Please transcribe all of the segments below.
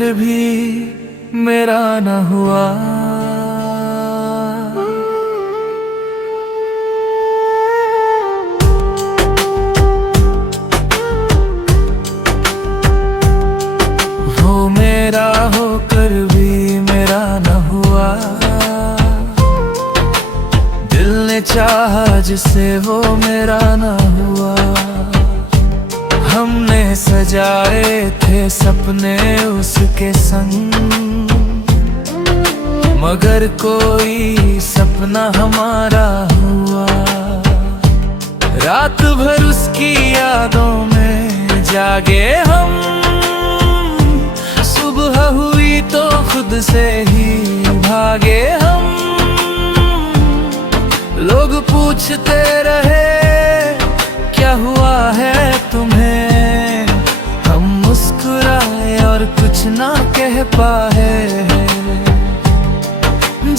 होकर भी मेरा न हुआ। वो मेरा होकर भी मेरा न हुआ। दिल ने चाहा जिसे वो मेरा न हुआ। हमने सजाए थे सपने उसके संग, मगर कोई सपना हमारा हुआ। रात भर उसकी यादों में जागे हम, सुबह हुई तो खुद से ही भागे हम। लोग पूछते रहे क्या हुआ है तुम्हें, हम मुस्कुराए और कुछ ना कह पाए।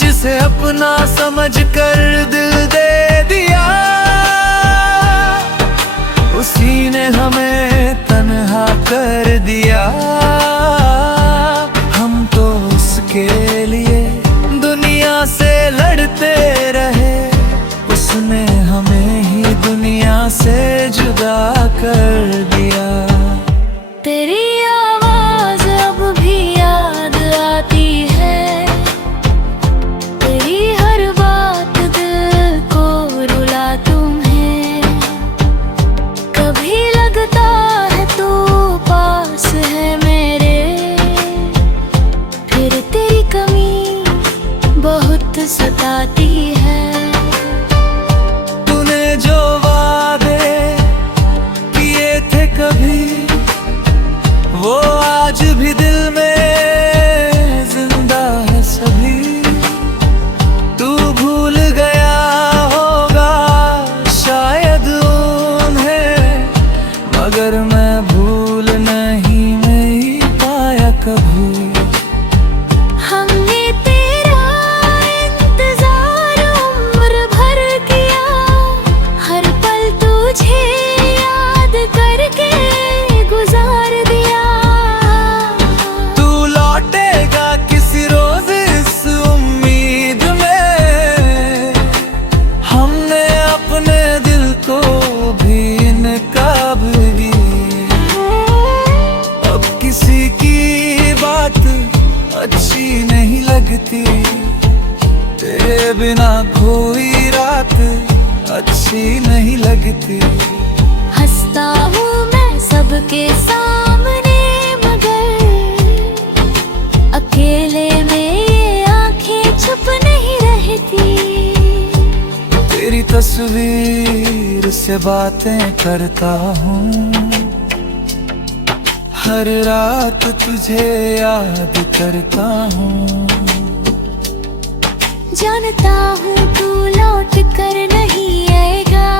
जिसे अपना समझ कर दिल दे दिया, उसी ने हमें तन्हा कर दिया। हम तो उसके लिए दुनिया से लड़ते रहे, उसने हमें ही दुनिया से जुदा कर दिया। तेरी आवाज अब भी याद आती है, तेरी हर बात दिल को रुला तुम्हें। कभी लगता है तू पास है मेरे, फिर तेरी कमी बहुत सताती है। जो वादे किए थे कभी, वो आज भी दिल में जिंदा है सभी। तू भूल गया होगा शायद उन्हें, मगर मैं भूल नहीं पाया कभी। अच्छी नहीं लगती तेरे बिना, कोई रात अच्छी नहीं लगती। हंसता हूँ मैं सबके सामने, मगर अकेले में ये आंखें छुप नहीं रहती। तेरी तस्वीर से बातें करता हूँ, हर रात तुझे याद करता हूँ। जानता हूँ तू लौट कर नहीं आएगा,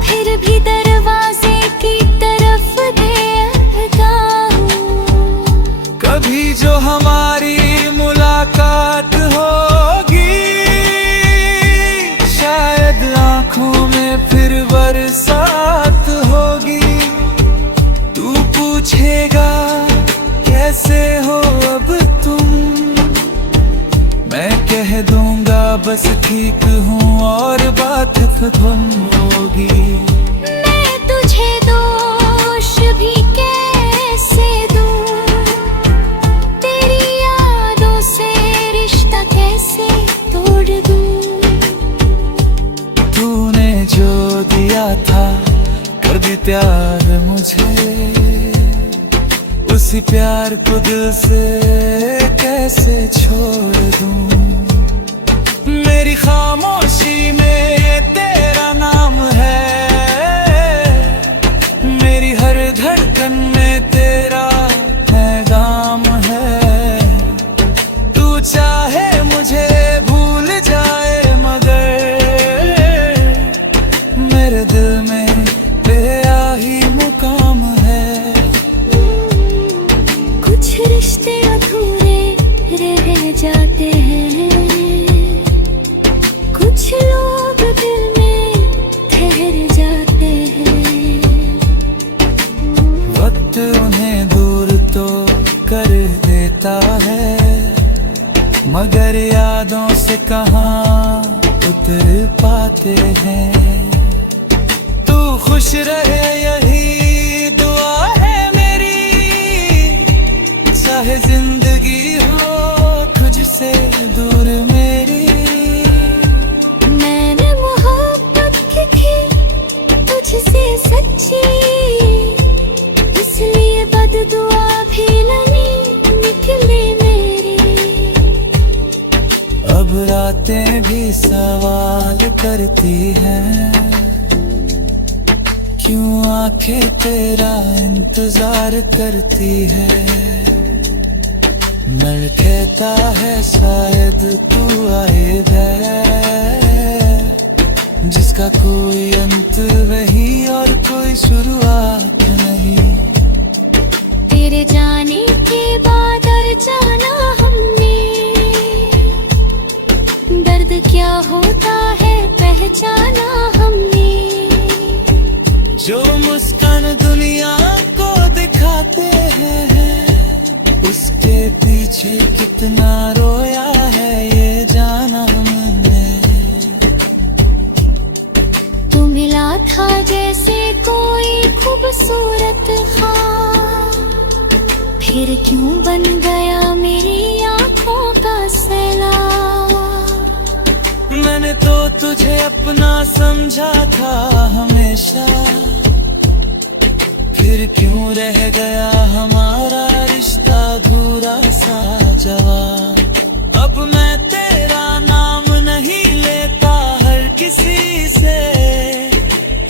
फिर भी दरवाजे की तरफ देखता हूँ। कभी जो हमारी मुलाकात होगी, शायद आँखों में फिर बरसात होगी। पूछेगा कैसे हो अब तुम, मैं कह दूंगा बस ठीक हूँ और बात खत्म होगी। मैं तुझे दोष भी कैसे दूं, तेरी यादों से रिश्ता कैसे तोड़ दूं। तूने जो दिया था कभी प्यार मुझे, उसी प्यार को दिल से कैसे छोड़ दूं। मेरी खामोशी में तेरा नाम है, मेरी हर धड़कन में तेरा पैगाम है। तू चाहे मुझे भूल जाए, मगर मेरे दिल में तेरा ही मुकाम है। कुछ रिश्ते अधूरे रह जाते हैं, कुछ लोग दिल में ठहर जाते हैं। वक्त उन्हें दूर तो मगर यादों से कहाँ उतर पाते हैं। तू खुश रहे यही दुआ है मेरी, चाहे जिंदगी हो तुझसे दूर मेरी। मैंने मोहब्बत की थी तुझसे सच्ची, इसलिए बददुआ भी नहीं निकली मेरी। अब रातें भी सवाल करती हैं, क्यों आंखें तेरा इंतजार करती है। नल कहता है शायद तू आए जिसका कोई अंत नहीं और कोई शुरुआत नहीं। तेरे जाने के बाद और जाना हमने, दर्द क्या होता है पहचाना हमने। जो मुस्कान दुनिया को दिखाते हैं, उसके पीछे कितना रोया है ये जाना हमने। तू मिला था जैसे कोई खूबसूरत ख्वाब, फिर क्यों बन गया मेरी आंखों का सैलाब। मैंने तो तुझे अपना समझा था हमेशा, फिर क्यों रह गया हमारा रिश्ता अधूरा सा जवाब। अब मैं तेरा नाम नहीं लेता हर किसी से,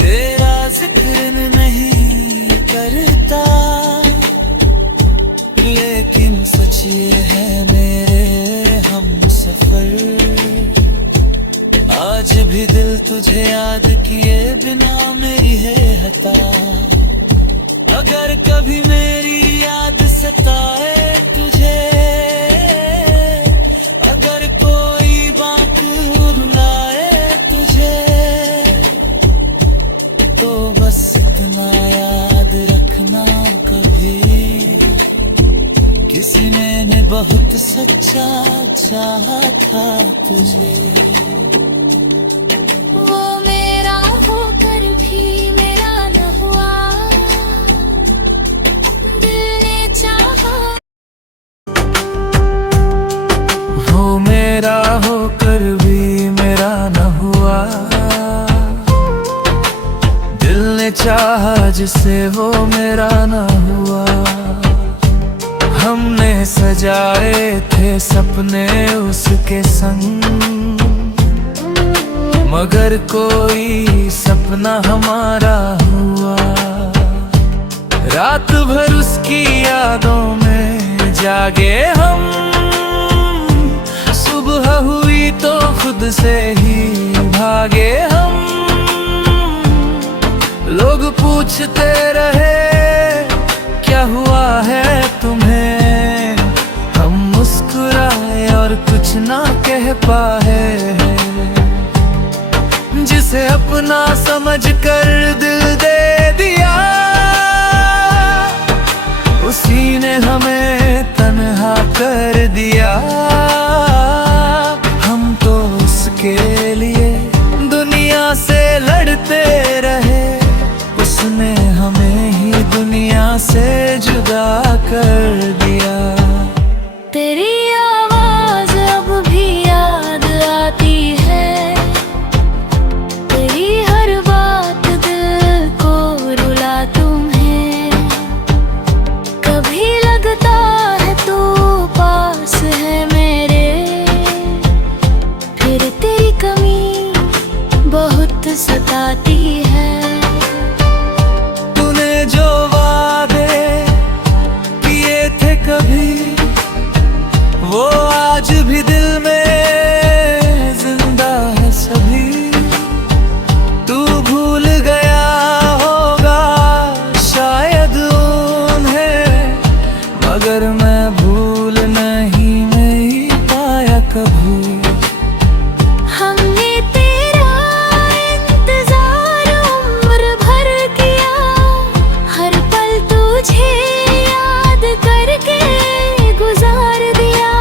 तेरा जिक्र नहीं करता, लेकिन सच ये है मेरे हम सफर, आज भी दिल तुझे याद किए बिना मेरी है हता। अगर कभी मेरी याद सताए तुझे, अगर कोई बात रुलाए तुझे, तो बस इतना याद रखना कभी किसी ने बहुत सच्चा चाहा था तुझे। वो मेरा होकर भी मेरा न हुआ, दिल ने चाहा। वो मेरा होकर भी मेरा न हुआ, दिल ने चाहा जिसे वो मेरा न हुआ। हमने सजाए थे सपने उसके संग, मगर कोई सपना हमारा हुआ। रात भर उसकी यादों में जागे हम, सुबह हुई तो खुद से ही भागे हम। लोग पूछते रहे क्या हुआ है तुम्हें, हम मुस्कुराए और कुछ ना कह पाए। जिसे अपना समझ कर दिल दे दिया, उसी ने हमें तन्हा कर दिया। हम तो उसके लिए दुनिया से लड़ते रहे, उसने हमें ही दुनिया से जुदा कर दिया। तेरी आवाज अब भी याद आती है, तेरी हर बात दिल को रुला तुम्हें। कभी लगता है तू पास है मेरे, फिर तेरी कमी बहुत सताती है। तूने जो वादे किए थे कभी, वो आज भी दिल में जिंदा है सभी। तू भूल गया होगा शायद उन्हें, मगर मैं भूल नहीं पाया कभी। हमने तेरा इंतजार उम्र भर किया, हर पल तुझे याद करके गुजार दिया।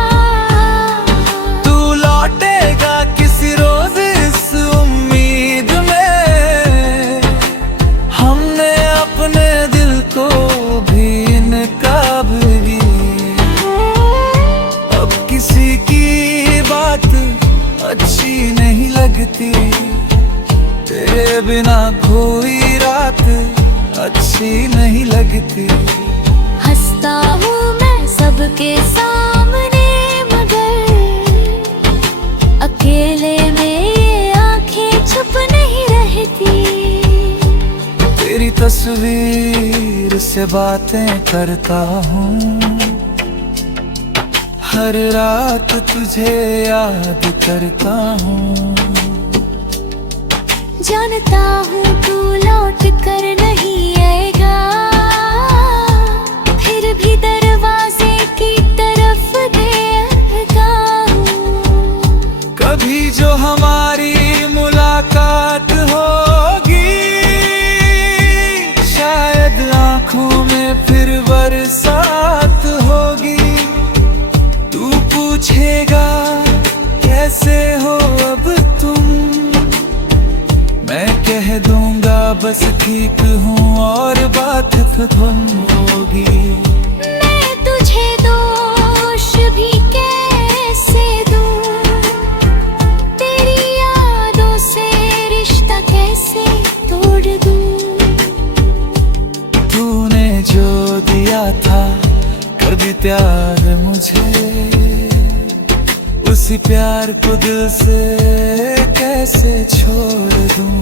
बिना कोई रात अच्छी नहीं लगती। हंसता हूँ मैं सबके सामने, मगर अकेले में ये आंखें चुप नहीं रहती। तेरी तस्वीर से बातें करता हूँ, हर रात तुझे याद करता हूँ। जानता हूँ तू लौट कर नहीं आएगा, फिर भी दरवाजे की तरफ देखता हूँ। कभी जो हमारी मुलाकात होगी, शायद आंखों में फिर बरसात होगी। तू पूछेगा कैसे हो अब तुम, मैं कह दूंगा बस ठीक हूँ और बात खत्म होगी। मैं तुझे दोष भी कैसे दूं, तेरी यादों से रिश्ता कैसे तोड़ दूं। तूने जो दिया था कर दी प्यार मुझे, उसी प्यार को दिल से कैसे छोड़ दूं।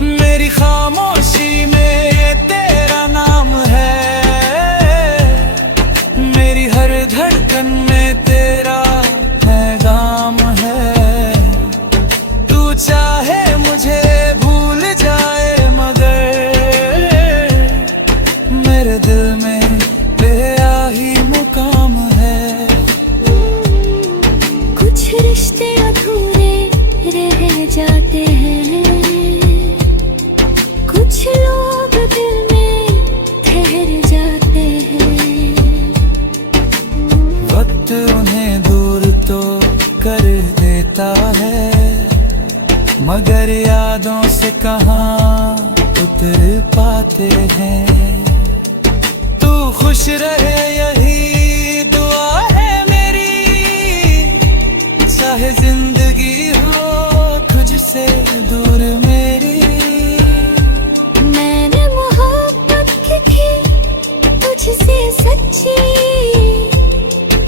मेरी खामोशी में ये तेरा नाम है, मेरी हर धड़कन में तेरा पैगाम है। तू चाहे मुझे भूल जाए, मगर मेरे दिल में तेरा ही मुकाम है। कुछ रिश्ते अधूरे रह जाते हैं, कुछ लोग दिल में ठहर जाते हैं। वक्त उन्हें दूर तो कर देता है, मगर यादों से कहाँ उतर पाते हैं। तू खुश रहे यही दुआ है मेरी, चाहे जिंदगी हो तुझसे दूर मेरी। मैंने मोहब्बत की तुझसे सच्ची,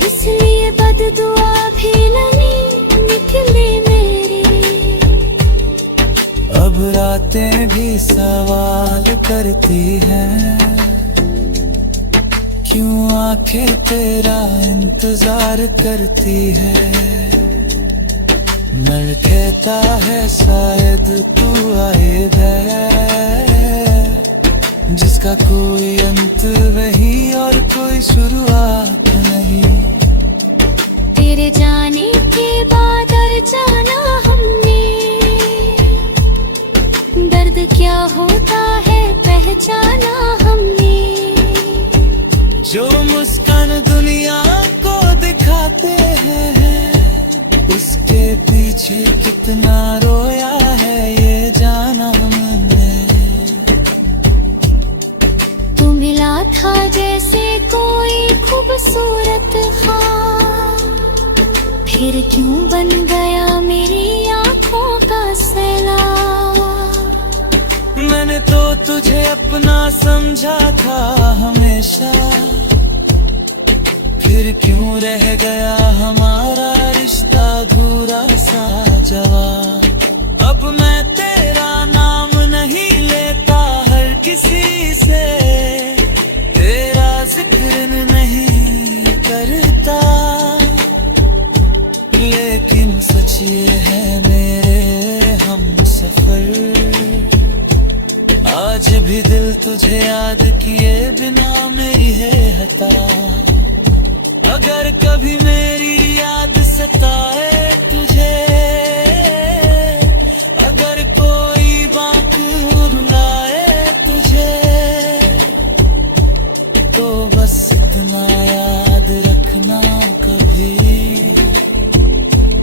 इसलिए बददुआ भी नहीं निकली मेरी। अब रातें भी सवाल करती हैं, क्यों आंखें तेरा इंतजार करती है। नल कहता है शायद तू आएगा, जिसका कोई अंत नहीं और कोई शुरुआत नहीं। तेरे जाने के बाद और जाना हमने, दर्द क्या होता है पहचाना हमने। जो मुस्कान दुनिया को दिखाते हैं, उसके पीछे कितना रोया है ये जाना हमने। तू मिला था जैसे कोई खूबसूरत ख्वाब, फिर क्यों बन गया मेरी आंखों का सैलाब। मैंने तो तुझे अपना समझा था हमेशा, फिर क्यों रह गया हमारा रिश्ता अधूरा सा जवाब। अब मैं तेरा नाम नहीं लेता हर किसी से, तेरा जिक्र नहीं करता, लेकिन सच ये है मेरे हम सफर, आज भी दिल तुझे याद किए बिना मेरी है हता। अगर कभी मेरी याद सताए तुझे, अगर कोई बात रुलाए तुझे, तो बस इतना याद रखना कभी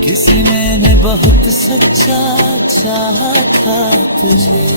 किसी ने बहुत सच्चा चाहा था तुझे।